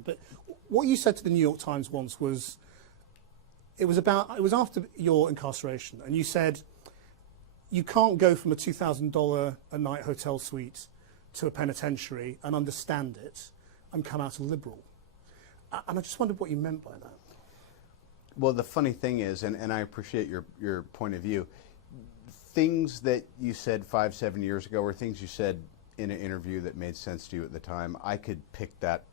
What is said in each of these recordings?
again. But what you said to the New York Times once was, it was after your incarceration, and you said, you can't go from a $2,000 a night hotel suite to a penitentiary and understand it and come out a liberal. And I just wondered what you meant by that. Well, the funny thing is, and I appreciate your point of view, things that you said 5-7 years ago, or things you said in an interview that made sense to you at the time, I could pick that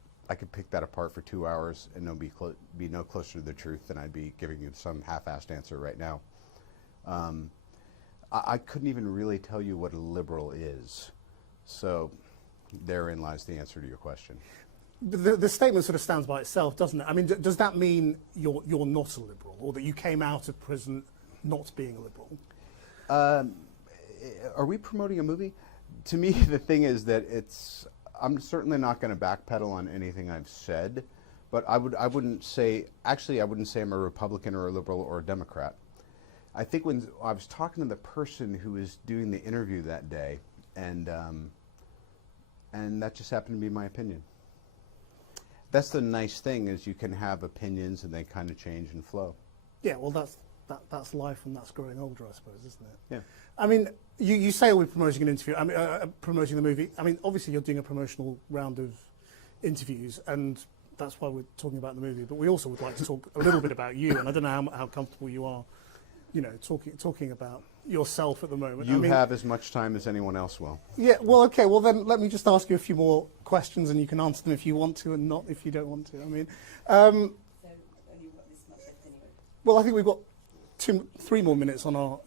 apart for 2 hours and be no closer to the truth than I'd be giving you some half-assed answer right now. I couldn't even really tell you what a liberal is. So therein lies the answer to your question. The statement sort of stands by itself, doesn't it? I mean, does that mean you're not a liberal, or that you came out of prison not being a liberal? Are we promoting a movie? To me, the thing is that I'm certainly not going to backpedal on anything I've said, but I wouldn't say I'm a Republican or a liberal or a Democrat. I think when I was talking to the person who was doing the interview that day, and that just happened to be my opinion. That's the nice thing, is you can have opinions and they kind of change and flow. Yeah, well, that's life, and that's growing older, I suppose, isn't it? Yeah. I mean, you say we're promoting an interview. I mean, promoting the movie. I mean, obviously you're doing a promotional round of interviews, and that's why we're talking about the movie. But we also would like to talk a little bit about you, and I don't know how comfortable you are, you know, talking about yourself at the moment. You have as much time as anyone else will. Yeah, well, okay, well then let me just ask you a few more questions, and you can answer them if you want to, and not if you don't want to. I mean, so only got this much left anyway. well, I think we've got 3 more minutes on our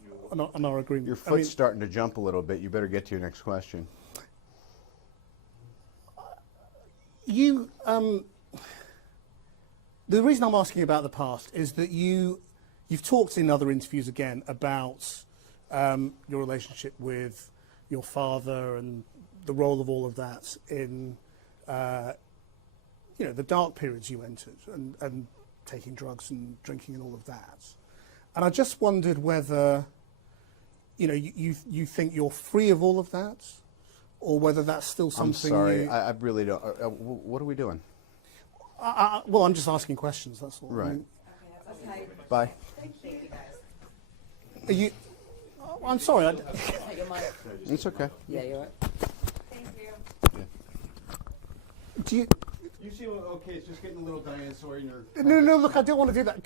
agreement. Your foot's starting to jump a little bit. You better get to your next question. The reason I'm asking about the past is that you've talked in other interviews again about your relationship with your father and the role of all of that in you know, the dark periods you entered, and taking drugs and drinking and all of that. And I just wondered whether, you know, you think you're free of all of that, or whether that's still something. I'm sorry, I really don't. What are we doing? Well, I'm just asking questions, that's all. Right. I mean, Okay. Bye. Thank you, guys. are you, I'm sorry. Take your mic. It's okay. Yeah, you're right. Thank you. Do you? You seem okay. It's just getting a little dinosaur in your. No, look, I don't want to do that.